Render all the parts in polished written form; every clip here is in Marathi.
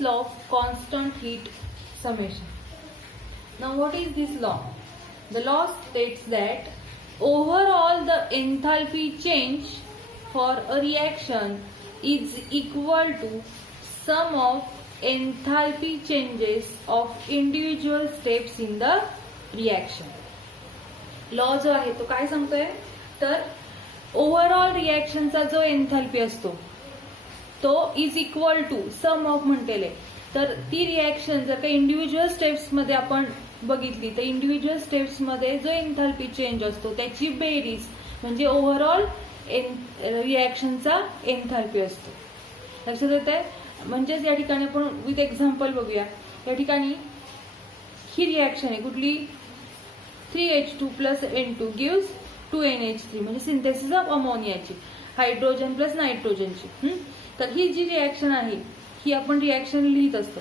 Hale's law of constant heat summation. Now what is this law? The law states that overall the enthalpy change for a reaction is equal to sum of enthalpy changes of individual steps in the reaction. Law जो आहे तो काय सांगतोय तर ओव्हरऑल रिएक्शनचा जो एन्थॅल्पी असतो तो is equal to sum of म्हटलेले. तर ती रिएक्शन जर का इंडिव्हिज्युअल स्टेप्स मध्ये आपण बघितली तर इंडिव्हिज्युअल स्टेप्स मध्ये जो एन्थॅल्पी चेंज असतो त्याची बेरीज म्हणजे ओव्हरऑल रिएक्शनचा एन्थॅल्पी असतो. लक्षात येत आहे. म्हणजेच या ठिकाणी आपण विथ एक्झाम्पल बघूया. या ठिकाणी ही रिएक्शन आहे कुठली 3H2 plus N2 gives 2NH3 म्हणजे सिंथेसिस ऑफ अमोनियाची हायड्रोजन प्लस नायट्रोजनची. तर ही जी रिएक्शन आहे ही आपण रिएक्शन लिहित असतो.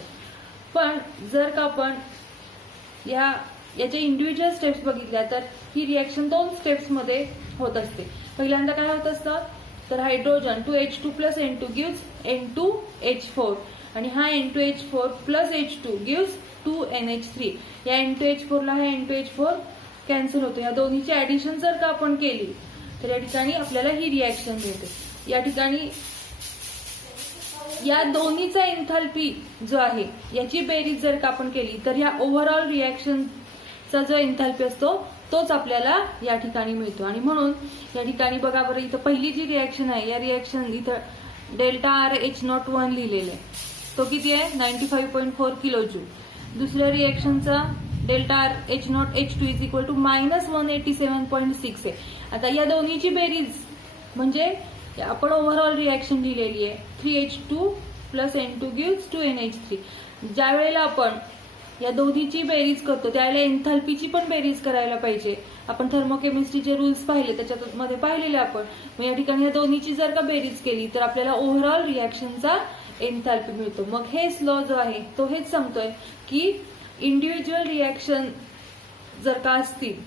पण जर का आपण याच्या इंडिव्हिज्युअल स्टेप्स बघितल्या तर ही रिएक्शन 2 स्टेप्स मध्ये होत असते. पहिल्यांदा काय होत असतं तर hydrogen 2H2 plus N2 gives N2H4 आणि हा N2H4 plus H2 gives 2NH3. या N2H4 ला हा N2H4 कॅन्सल होतो. या दोन्हीची ऍडिशन जर का आपण केली तर या ठिकाणी आपल्याला ही रिएक्शन मिळते. या ठिकाणी या दोन्हीचा एन्थॅल्पी जो आहे याची बेरीज जर का आपण केली तर या ओव्हरऑल रिएक्शनचा जो एन्थॅल्पी असतो तोच आपल्याला या ठिकाणी मिळतो. आणि म्हणून या ठिकाणी बघा बरं इथं पहिली जी रिएक्शन आहे या रिएक्शन इथं डेल्टा RH01 लिहिलेलं आहे तो किती आहे 95.4 किलो जूल. दुसऱ्या रिएक्शनचा delta H0H2 is equal to -187.6 आहे. आता या दोन्हीची बेरीज म्हणजे आपण ओव्हरऑल रिएक्शन लिहिलेली आहे 3H2 plus N2 gives 2NH3. ज्या वेळेला आपण या दोन्हीची बेरीज करतो त्यावेळेला एन्थॅल्पीची पण बेरीज करायला पाहिजे. आपण थर्मोकेमिस्ट्रीचे रूल्स पाहिले त्याच्यात मध्ये पाहिलेले आपण. मग या ठिकाणी या दोन्हीची जर का बेरीज केली तर आपल्याला ओव्हरऑल रिएक्शनचा एन्थॅल्पी मिळतो. मग हेच लॉ जो आहे तो हेच सांगतोय की इंडिव्हिज्युअल रिएक्शन जर का असतील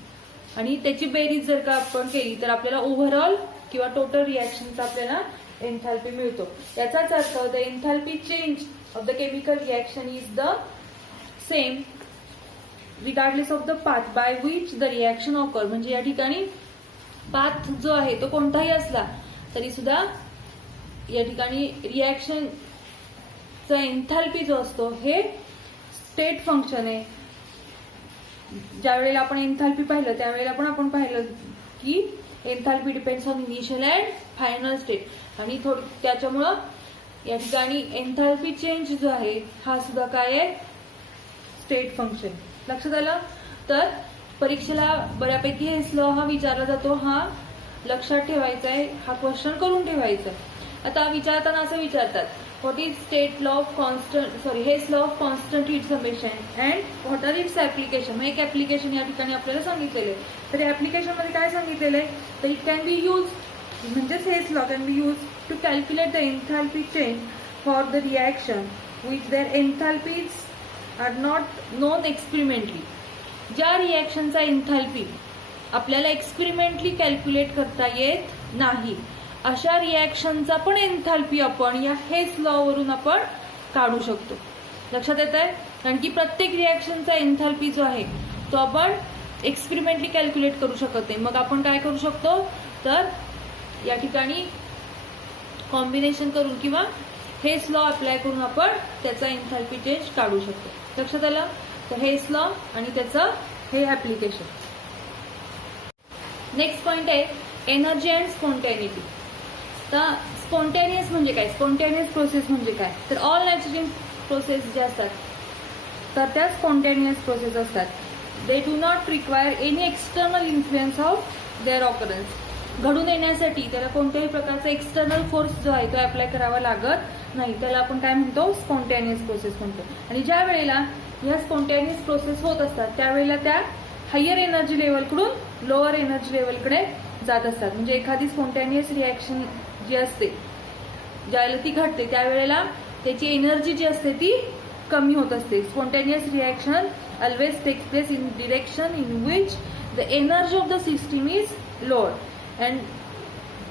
आणि त्याची बेरीज जर का आपण केली तर आपल्याला ओव्हरऑल किंवा टोटल रिएक्शनचा आपल्याला एन्थॅल्पी मिळतो. याचाच earth the enthalpy change of the chemical reaction is the same regardless of the path by which the reaction occur. म्हणजे या ठिकाणी पाथ जो आहे तो कोणताही असला तरी सुद्धा या ठिकाणी रिएक्शनचा एन्थॅल्पी जो असतो हे स्टेट फंक्शन आहे. ज्या वेळेला आपण एन्थॅल्पी पाहिलं त्यावेळेला पण आपण पाहिलं की एन्थॅल्पी depends on initial and final state आणि त्याच्यामुळं या ठिकाणी एन्थॅल्पी चेंज जो आहे हा सुद्धा काय आहे स्टेट फंक्शन. लक्षात आलं. तर परीक्षेला बऱ्यापैकी हेच लॉ हा विचारला जातो. हा लक्षात ठेवायचा आहे. हा क्वेश्चन करून ठेवायचा. आता विचारताना असं विचारतात what is state law of Hess law of constant heat summation and what are its application. मग एक ऍप्लिकेशन या ठिकाणी आपल्याला सांगितलेलं आहे. तर या ऍप्लिकेशन मध्ये काय सांगितलेलं आहे तर इट कॅन बी यूज म्हणजेच Hess law can be use to calculate the enthalpy change for the reaction which there enthalpies are not known experimentally. ज्या रिएक्शनचा एन्थॅल्पी आपल्याला एक्सपेरिमेंटली कॅल्क्युलेट करता येत नाही अशा रिएक्शनचा पण एन्थॅल्पी आपण या हेस लॉ वरून आपण काढू शकतो. लक्षात येत आहे. कारण की प्रत्येक रिएक्शनचा एन्थॅल्पी जो आहे तो आपण एक्सपेरिमेंटली कॅल्क्युलेट करू शकत नाही. मग आपण काय करू शकतो तर या ठिकाणी कॉम्बिनेशन करून किंवा हेस लॉ अप्लाय करून आपण त्याचा एन्थॅल्पी चेंज काढू शकतो. लक्षात आलं. तर हेस लॉ आणि त्याचं हे ऍप्लिकेशन. नेक्स्ट पॉइंट आहे एनर्जी अँड स्पॉन्टॅनिटी. तर स्पॉन्टॅनियस म्हणजे काय स्पॉन्टॅनियस प्रोसेस म्हणजे काय तर ऑल नॅचरल प्रोसेस ज्या असतात तर त्या स्पॉन्टॅनियस प्रोसेस असतात. They do not require any external influence of their occurrence. घडून येण्यासाठी त्याला कोणत्याही प्रकारचा एक्सटर्नल फोर्स जो आहे तो अप्लाय करावा लागत नाही. त्याला आपण काय म्हणतो स्पॉन्टॅनियस प्रोसेस म्हणतो. आणि ज्या वेळेला ह्या स्पॉन्टॅनियस प्रोसेस होत असतात त्यावेळेला त्या हायर एनर्जी लेवलकडून लोअर एनर्जी लेवलकडे जात असतात. म्हणजे एखादी स्पॉन्टॅनियस रिएक्शन जी असते ज्यावेळेला ती घडते त्यावेळेला त्याची एनर्जी जी असते ती कमी होत असते. Spontaneous reaction always takes place in direction in which the energy of the system is lower and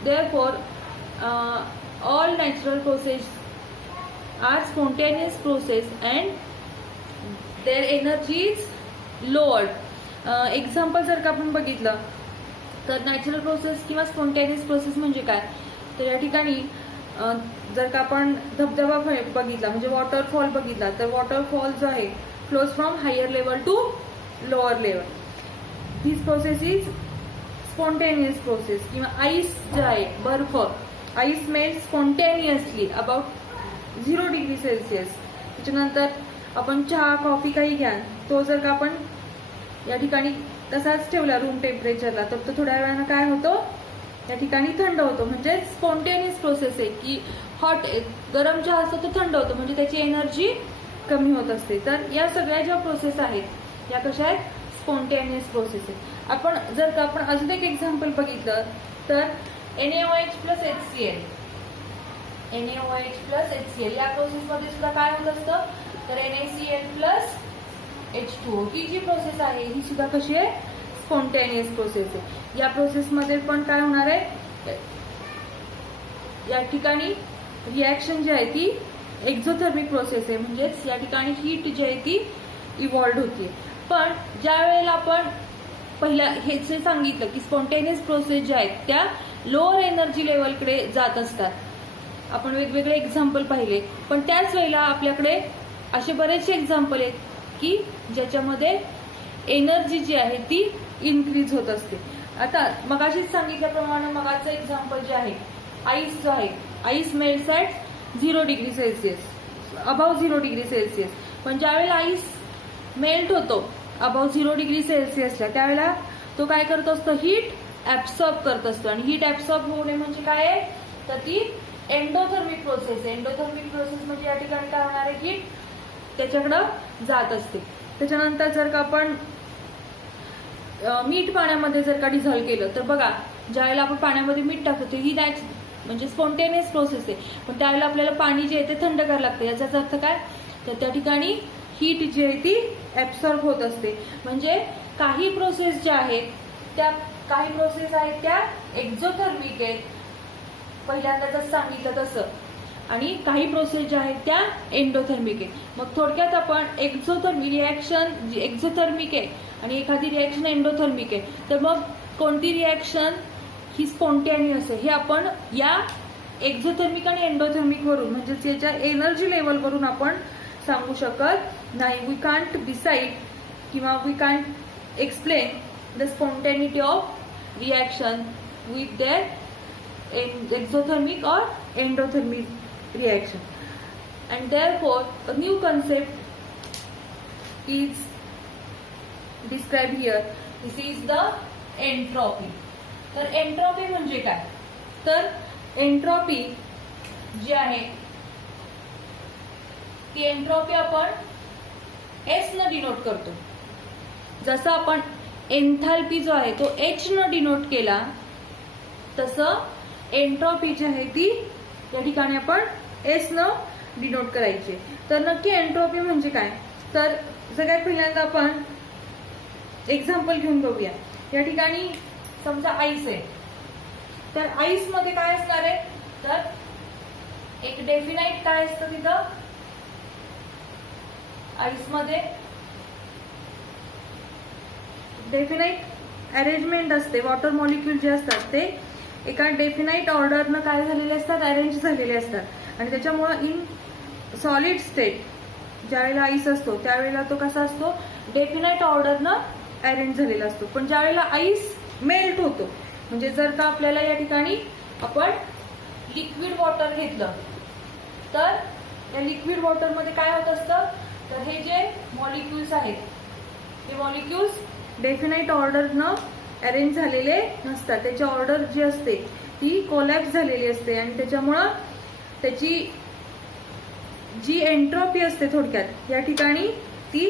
therefore all natural process are spontaneous process and their energy is lowered. Example जर का आपण बघितलं तर नॅचरल प्रोसेस किंवा स्पॉन्टेनियस प्रोसेस म्हणजे काय, तर या ठिकाणी जर का आपण धबधबा बघितला म्हणजे वॉटरफॉल बघितला तर वॉटरफॉल जो आहे flows from higher level to lower level. This process is spontaneous process. किंवा आईस जे आहे बर्फ, ice melt spontaneously about 0 degree Celsius. त्याच्यानंतर आपण चहा कॉफी काही घ्या, तो जर का आपण या ठिकाणी तसाच ठेवला रूम टेम्परेचरला तर तो थोड्या वेळानं काय होतो, या ठिकाणी थंड होतो. म्हणजे स्पॉन्टेनियस प्रोसेस आहे की हॉट गरम चहा असतो तो थंड होतो म्हणजे त्याची एनर्जी कमी होत असते. तर या सगळ्या ज्या प्रोसेस आहेत या कशा आहेत, स्पॉन्टेनियस प्रोसेस आहे. आपण जर का आपण अजून एक एक्झाम्पल बघितलं तर NaOH plus HCl, NaOH plus HCl या प्रोसेसमध्ये सुद्धा काय होत असतं, तर NaCl प्लस H2O ही जी प्रोसेस आहे ही सुद्धा कशी आहे, स्पॉन्टेनियस प्रोसेस आहे. या प्रोसेसमध्ये पण काय होणार आहे, या ठिकाणी रिॲक्शन जी आहे ती एक्झोथर्मिक प्रोसेस आहे. म्हणजेच या ठिकाणी हीट जी आहे ती इव्हॉल्व्ह होते. पण ज्या वेळेला आपण पहिला हेच सांगितलं की स्पॉन्टेनियस प्रोसेस ज्या आहेत त्या लोअर एनर्जी लेवलकडे जात असतात. आपण वेगवेगळे एक्झाम्पल पाहिले, पण त्याच वेळेला आपल्याकडे असे बरेचसे एक्झाम्पल आहेत की ज्याच्यामध्ये एनर्जी जी आहे ती इन्क्रीज होत असते. आता मगाशीच सांगितल्याप्रमाणे मगाचं एक्झाम्पल जे आहे आईस जो आहे, ice melts at 0 degree Celsius, above 0 degree Celsius. पण ज्यावेळेला आईस मेल्ट होतो अबाव 0 डिग्री सेल्सिअसला त्यावेळेला तो काय करत असतो, हीट ऍब्सॉर्ब करत असतो. आणि हीट ऍब्सॉर्ब होणे म्हणजे काय आहे, तर ती एंडोथर्मिक प्रोसेस आहे. एंडोथर्मिक प्रोसेस म्हणजे या ठिकाणी काय होणार आहे, हीट त्याच्याकडं जात असते. त्याच्यानंतर जर का आपण मीठ पाण्यामध्ये जर का डिझॉल्व्ह केलं तर बघा ज्यावेळेला आपण पाण्यामध्ये मीठ टाकतो ही म्हणजे स्पॉन्टेनियस प्रोसेस आहे. पण त्यावेळेला आपल्याला पाणी जे आहे ते थंड करायला लागतं. याचाच अर्थ काय, तर त्या ठिकाणी हीट जी आहे ती ऍब्सॉर्ब होत असते. म्हणजे काही प्रोसेस ज्या आहेत त्या काही प्रोसेस आहेत त्या एक्झोथर्मिक आहेत पहिल्यांदा जसं सांगितलं तसं, आणि काही प्रोसेस ज्या आहेत त्या एंडोथर्मिक आहे. मग थोडक्यात आपण एक्झोथर्मिक रिॲक्शन एक्झोथर्मिक आहे आणि एखादी रिॲक्शन एंडोथर्मिक आहे, तर मग कोणती रिॲक्शन ही स्पॉन्टेनियस आहे हे आपण या एक्झोथर्मिक आणि एंडोथर्मिक वरून म्हणजे याच्या एनर्जी लेवलवरून आपण सांगू शकत नाही. वी कांट डिसाइड किंवा we can't explain the spontaneity of reaction with there exothermic और endothermic reaction. And therefore a new concept is described here. This is the entropy. तर एंट्रॉपी म्हणजे काय, तर एंट्रॉपी जी आहे ती एंट्रॉपी आपण S न डिनोट करतो. जसं आपण एन्थाल्पी जो आहे तो H न डिनोट केला तसं एंट्रॉपी जी आहे ती या ठिकाणी आपण S न डिनोट करायचे. तर नक्की एंट्रोपी म्हणजे काय, तर सगळ्यात पहिल्यांदा आपण एक्झाम्पल घेऊन बघूया. या ठिकाणी समजा आईस आहे, तर आईस मध्ये काय असणार आहे, तर एक डेफिनाइट काय असतं तिथं आईस मध्ये डेफिनाइट अरेंजमेंट असते. वॉटर मॉलिक्यूल जे असतात ते एका डेफिनाइट ऑर्डरनं काय झालेले असतात, अरेंज झालेले असतात. आणि त्याच्यामुळं इन सॉलिड स्टेट ज्यावेळेला आईस असतो त्यावेळेला तो कसा असतो, डेफिनाइट ऑर्डरनं अरेंज झालेला असतो. पण ज्यावेळेला आईस मेल्ट होतो म्हणजे जर का आपल्याला या ठिकाणी आपण लिक्विड वॉटर घेतलं तर या लिक्विड वॉटरमध्ये काय होत असतं, तर हे जे मॉलिक्युल्स आहेत ते मॉलिक्युल्स डेफिनाइट ऑर्डरनं अरेंज झालेले नसतात. त्याची ऑर्डर जी असते ती कोलॅप्स झालेली असते आणि त्याच्यामुळं त्याची जी एंट्रोपी असते थोडक्यात या ठिकाणी ती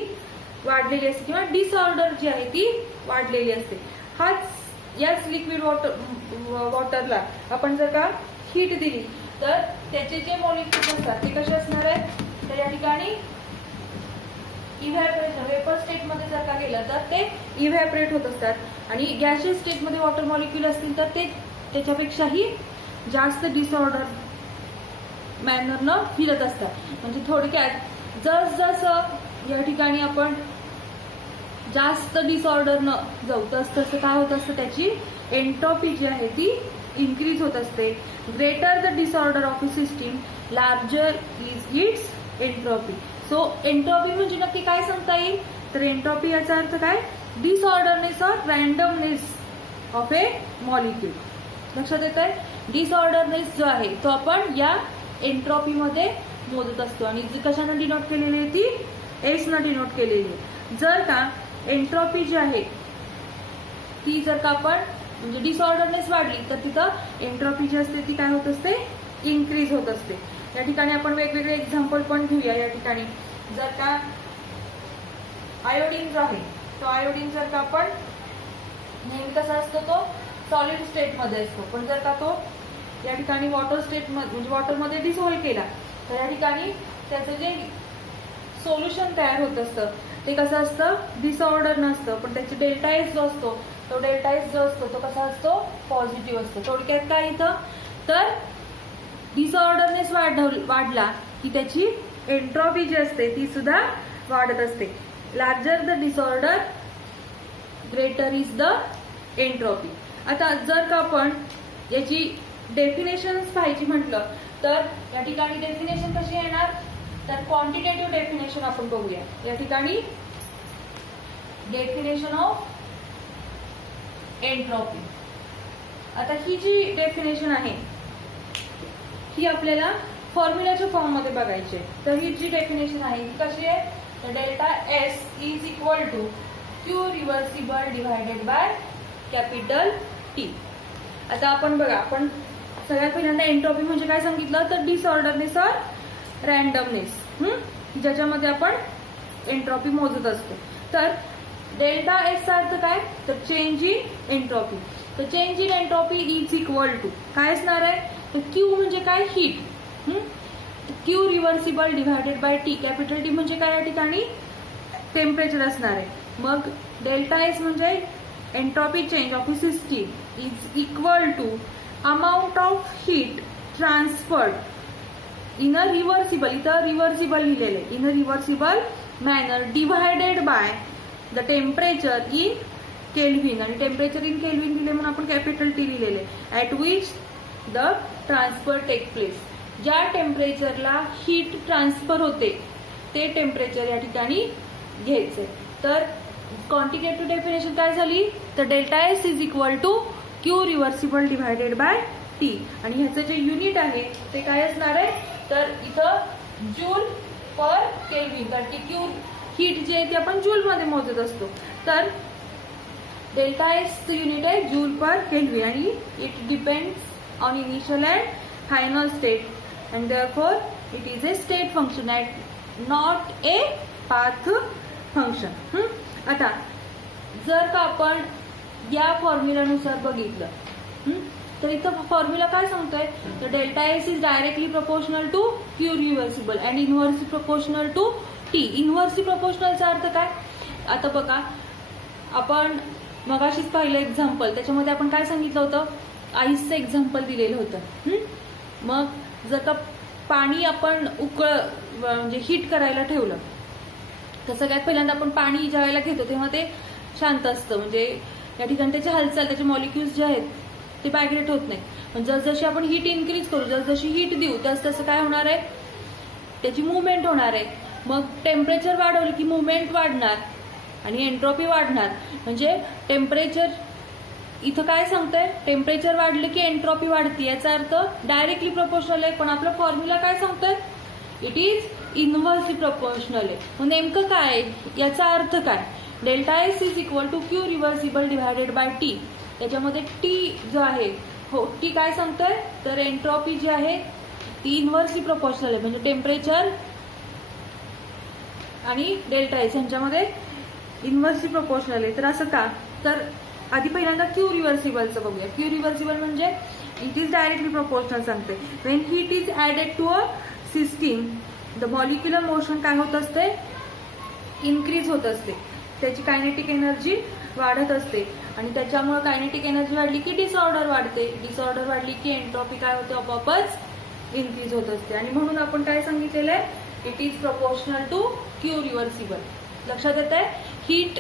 वाढलेली असते किंवा डिसऑर्डर जी आहे ती वाढलेली असते. याच लिक्विड वॉटरला आपण जर का हीट दिली तर त्याचे जे मॉलिक्युल्स असतात ते कसे असणार आहेत, तर या ठिकाणी इव्हॅपोरेशन वेपर स्टेटमध्ये जर का गेलं तर ते इव्हॅपोरेट होत असतात आणि गॅशियस स्टेटमध्ये वॉटर मॉलिक्युल असतील तर ते त्याच्यापेक्षाही जास्त डिसऑर्डर मॅनरनं फिरत असतात. म्हणजे थोडक्यात जसं या ठिकाणी आपण जास्त डिसऑर्डरनं जाऊ तसं काय होत असतं, त्याची एन्ट्रॉपी जी आहे ती इन्क्रीज होत असते. Greater the disorder of a system larger is it's entropy. So entropy म्हणजे नक्की काय सांगता येईल, तर एन्ट्रॉपी याचा अर्थ काय, डिसऑर्डरनेस और रॅन्डमनेस ऑफ ए मॉलिक्यूल. लक्षात येत आहे. डिसऑर्डरनेस जो आहे तो आपण या एन्ट्रॉपी मध्ये मोजत असतो आणि कशानं डिनोट केलेली आहे, ती एस न डिनोट केलेली आहे. जर का एन्ट्रॉपी जी आहे ती जर का आपण म्हणजे डिसऑर्डरनेस वाढली तर तिथं एन्ट्रॉपी जी असते ती काय होत असते, इन्क्रीज होत असते. या ठिकाणी आपण वेगवेगळे एक्झाम्पल पण घेऊया. या ठिकाणी जर का आयोडीन जो आहे तो आयोडीन जर का आपण नेहमी कसा असतो, तो सॉलिड स्टेट मध्ये असतो, पण जर का तो या ठिकाणी वॉटर स्टेट म्हणजे वॉटरमध्ये डिसॉल्व्ह केला तर या ठिकाणी त्याचं जे सोल्युशन तयार होत असतं ते कसं असतं, डिसऑर्डर नसतं, पण त्याची डेल्टा एस जो असतो तो डेल्टा एस जो असतो तो कसा असतो, पॉझिटिव्ह असतो. थोडक्यात काय इथं, तर डिसऑर्डरनेस वाढला की त्याची एन्ट्रॉपी जी असते ती सुद्धा वाढत असते. Larger the disorder greater is the entropy. आता जर का आपण याची डेफिनेशन पाहायची म्हटलं तर या ठिकाणी डेफिनेशन कशी येणार, तर क्वांटिटेटिव्ह डेफिनेशन आपण बघूया. या ठिकाणी डेफिनेशन ऑफ एन्ट्रॉपी. आता ही जी डेफिनेशन आहे ही आपल्याला फॉर्म्युलाच्या फॉर्म मध्ये बघायची आहे. तर ही जी डेफिनेशन आहे ही कशी आहे, तर delta S is equal to Q reversible divided by capital T. आता आपण बघा, आपण सगळ्यात पहिल्यांदा एन्ट्रॉपी म्हणजे काय सांगितलं, तर डिसऑर्डरनेस और रॅन्डमनेस, ज्याच्यामध्ये आपण एन्ट्रॉपी मोजत असतो. तर डेल्टा एस चा अर्थ काय, तर चेंज इन एन्ट्रॉपी. तर change in entropy is equal to काय असणार आहे, तर क्यू म्हणजे काय, heat, Q reversible divided by T. Capital T म्हणजे काय, या ठिकाणी टेम्परेचर असणार आहे. मग डेल्टा एस म्हणजे entropy change of a system is equal to amount of heat transferred in a reversible, इथं रिव्हर्सिबल लिहिलेलं आहे, in a reversible manner divided by the temperature in kelvin. आणि टेम्परेचर इन केल्व्हिन दिले म्हणून आपण कॅपिटल टी लिहिलेले, at which the transfer take place. ज्या टेम्परेचरला हीट ट्रान्सफर होते ते टेम्परेचर या ठिकाणी घ्यायचे. तर क्वांटिटेटिव्ह डेफिनेशन काय झाली, तर delta S is equal to Q reversible divided by T. आणि ह्याचं जे युनिट आहे ते काय असणार आहे, तर इथं जूल पर केल्व्हिन, कारण की क्यू हीट जी आहे ती आपण जूल मध्ये मोजत असतो. तर डेल्टा एस युनिट आहे जूल पर केल्व्हिन आणि it depends on initial and final state and therefore it is a state function at not a path function. आता जर का आपण या फॉर्म्युलानुसार बघितलं तर इथं फॉर्म्युला काय सांगतोय, तर delta S is directly proportional to Q reversible and inversely proportional to T. Inversely प्रोपोर्शनलचा अर्थ काय, आता बघा आपण मगाशीच पाहिलं एक्झाम्पल, त्याच्यामध्ये आपण काय सांगितलं होतं, आईसचं एक्झाम्पल दिलेलं होतं. मग जर का पाणी आपण म्हणजे हीट करायला ठेवलं तर सगळ्यात पहिल्यांदा आपण पाणी ज्या वेळेला घेतो तेव्हा ते शांत असतं, म्हणजे या ठिकाणी त्याची हालचाल, त्याचे मॉलिक्युल्स जे आहेत ते मायग्रेट होत नाही. पण जसजशी आपण हीट इन्क्रीज करू, जसजशी हीट देऊ तसं काय होणार आहे, त्याची मुवमेंट होणार आहे. मग टेम्परेचर वाढवलं की मुवमेंट वाढणार आणि एन्ट्रॉपी वाढणार. म्हणजे टेम्परेचर इथं काय सांगतंय, टेम्परेचर वाढलं की एन्ट्रॉपी वाढते, याचा अर्थ डायरेक्टली प्रोपोर्शनल आहे. पण आपला फॉर्म्युला काय सांगतोय, इट इज इनव्हर्सली प्रोपोर्शनल आहे. मग नेमकं काय, याचा अर्थ काय, delta S is equal to Q reversible divided by T. त्याच्यामध्ये टी जो आहे, हो टी काय सांगतोय, तर एन्ट्रॉपी जी आहे ती इनव्हर्सली प्रोपोर्शनल आहे, म्हणजे टेम्परेचर आणि डेल्टा एस यांच्यामध्ये इनव्हर्सली प्रोपोर्शनल आहे. तर असं का, तर आधी पहिल्यांदा क्यू रिव्हर्सिबलचं बघूया. क्यू रिव्हर्सिबल म्हणजे इट इज डायरेक्टली प्रोपोर्शनल सांगते. When heat is added to a system the molecular motion काय होत असते, इन्क्रीज होत असते, त्याची कायनेटिक एनर्जी वाढत असते आणि त्याच्यामुळे कायनेटिक एनर्जी वाढली की डिसऑर्डर वाढते, डिसऑर्डर वाढली की एन्ट्रॉपी काय होते, आपोआपच इन्क्रीज होत असते. आणि म्हणून आपण काय सांगितलेलं आहे, it is proportional to Q reversible. लक्षात येत आहे, हीट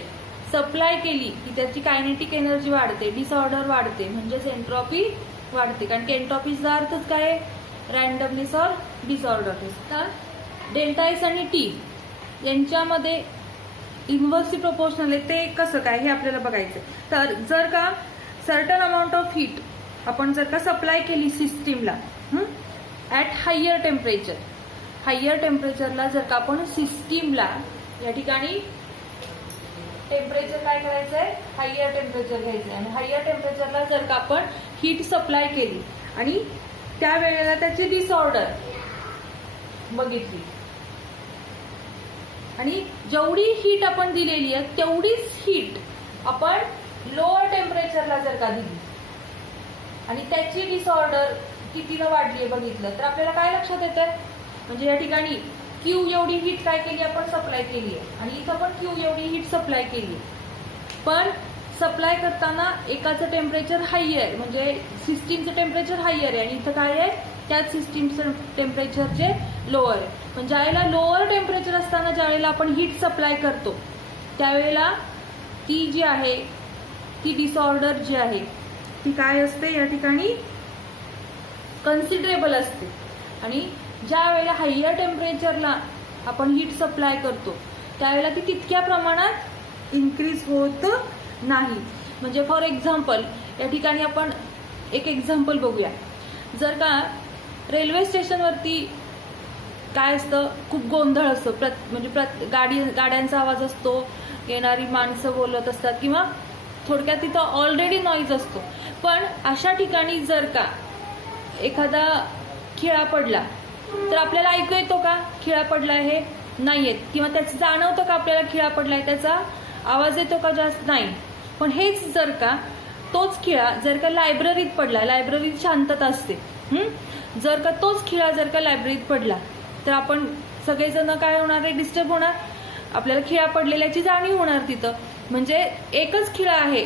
सप्लाय केली की त्याची कायनेटिक एनर्जी वाढते, डिसऑर्डर वाढते, म्हणजेच एंट्रॉपी वाढते. कारण की एंट्रॉपीचा अर्थच काय आहे, रॅन्डमनेस और डिसऑर्डरनेस. तर डेल्टा एस आणि टी यांच्यामध्ये इन्व्हर्सली प्रोपोर्शनल आहे, ते कसं काय हे आपल्याला बघायचं. तर जर का सर्टन अमाऊंट ऑफ हीट आपण जर का सप्लाय केली सिस्टीमला ॲट हायर टेम्परेचरला जर का आपण सिस्टीमला या ठिकाणी टेम्परेचर काय करायचंय, हायर टेम्परेचर घ्यायचंय. आणि हायर टेम्परेचरला जर का आपण हीट सप्लाय केली आणि त्यावेळेला त्याची डिसऑर्डर बघितली आणि जेवढी हीट आपण दिलेली आहे तेवढीच हीट आपण लोअर टेम्परेचरला जर का दिली आणि त्याची डिसऑर्डर कितीला वाढली आहे बघितलं, तर आपल्याला काय लक्षात येतं, म्हणजे या ठिकाणी क्यू एवढी हीट काय केली आपण सप्लाय केली आहे आणि इथं पण क्यू एवढी हीट सप्लाय केली आहे. पण सप्लाय करताना एकाचं टेम्परेचर हायर म्हणजे सिस्टीमचं टेम्परेचर हायर आहे आणि इथं काय आहे, त्याच सिस्टीमचं टेम्परेचर जे लोअर आहे. पण ज्यावेळेला लोअर टेम्परेचर असताना ज्यावेळेला आपण हीट सप्लाय करतो त्यावेळेला ती जी आहे ती डिसऑर्डर जी आहे ती काय असते, या ठिकाणी कन्सिडरेबल असते. आणि ज्या वेळेला हायर टेम्परेचरला आपण हीट सप्लाय करतो त्यावेळेला ती तितक्या प्रमाणात इन्क्रीज होत नाही. म्हणजे फॉर एक्झाम्पल या ठिकाणी आपण एक एक्झाम्पल बघूया. जर का रेल्वे स्टेशनवरती काय असतं, खूप गोंधळ असतो, म्हणजे गाड्यांचा आवाज असतो, येणारी माणसं बोलत असतात किंवा थोडक्यात तिथं ऑलरेडी नॉईज असतो. पण अशा ठिकाणी जर का एखादा खिळा पडला तर आपल्याला ऐकू येतो का खिळा पडला आहे, नाही येत. किंवा त्याचं जाणवतं का आपल्याला खिळा पडलाय, त्याचा आवाज येतो का, जास्त नाही. पण हेच जर का तोच खिळा जर का लायब्ररीत पडला, लायब्ररीत शांतता असते, जर का तोच खिळा जर का लायब्ररीत पडला तर आपण सगळेजण काय होणार आहे, डिस्टर्ब होणार, आपल्याला खिळा पडलेल्याची जाणीव होणार तिथं. म्हणजे एकच खिळा आहे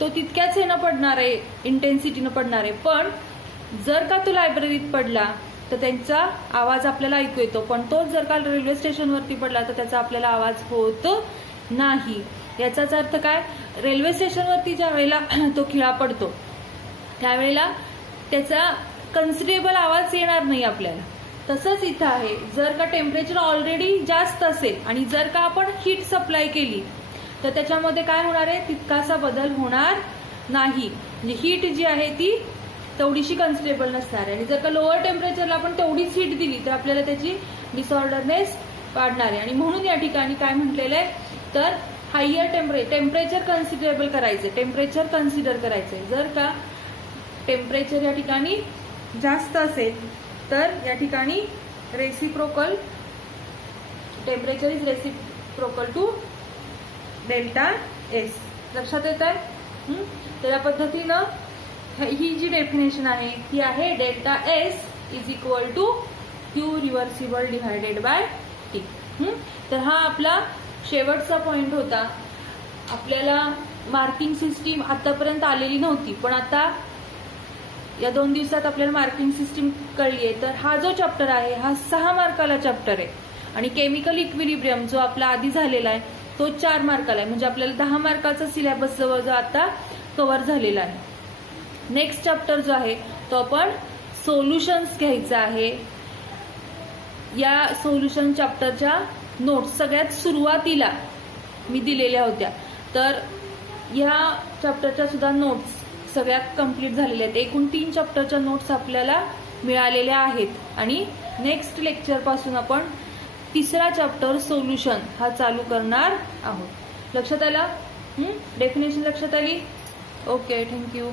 तो तितक्याच हेनं पडणार आहे, इंटेन्सिटीनं पडणार आहे. पण जर का तो लायब्ररीत पडला तर त्यांचा आवाज आपल्याला ऐकू येतो, पण तोच जर का रेल्वे स्टेशनवरती पडला तर त्याचा आपल्याला आवाज होत नाही. याचाच अर्थ काय, रेल्वे स्टेशनवरती ज्या वेळेला तो खिळा पडतो त्यावेळेला त्याचा कन्सिडरेबल आवाज येणार नाही आपल्याला. तसंच इथं आहे, जर का टेम्परेचर ऑलरेडी जास्त असेल आणि जर का आपण हीट सप्लाय केली तर त्याच्यामध्ये काय होणार आहे, तितकासा बदल होणार नाही. म्हणजे हीट जी आहे ती तेवढीशी कन्सिडरेबल नसणार आहे. आणि जर का लोअर टेम्परेचरला आपण तेवढीच हीट दिली तर आपल्याला त्याची डिसऑर्डरनेस वाढणार आहे. आणि म्हणून या ठिकाणी काय म्हटलेलं आहे, तर हायर टेम्परेचर कन्सिडरेबल करायचे, टेम्परेचर कन्सिडर करायचे. जर का टेम्परेचर या ठिकाणी जास्त असेल तर या ठिकाणी reciprocal temperature is reciprocal to delta S. लक्षात येत आहे. तर या पद्धतीनं ही जी डेफिनेशन आहे ती आहे delta S is equal to Q reversible divided by T. तर हा आपला शेवटचा पॉइंट होता. आपल्याला मार्किंग सिस्टीम आतापर्यंत आलेली नव्हती, पण आता या 2 दिवसात आपल्याला मार्किंग सिस्टीम कळली आहे. तर हा जो चॅप्टर आहे हा 6 मार्काला चॅप्टर आहे आणि केमिकल इक्विलिब्रियम जो आपला आधी झालेला आहे तो 4 मार्काला आहे. म्हणजे आपल्याला 10 मार्काचा सिलेबस जवळजवळ आता कव्हर झालेला आहे. नेक्स्ट चॅप्टर जो आहे तो आपण सोल्युशन्स घ्यायचा आहे. या सोल्युशन चॅप्टरच्या नोट्स सगळ्यात सुरुवातीला मी दिलेल्या होत्या, तर ह्या चॅप्टरच्या सुद्धा नोट्स सगळ्यात कंप्लीट झालेल्या आहेत. एकूण 3 चॅप्टरच्या नोट्स आपल्याला मिळालेल्या आहेत आणि नेक्स्ट लेक्चर पासून आपण 3रा चॅप्टर सोल्युशन हा चालू करणार आहोत. लक्षात आलं, डेफिनेशन लक्षात आली. Okay, thank you.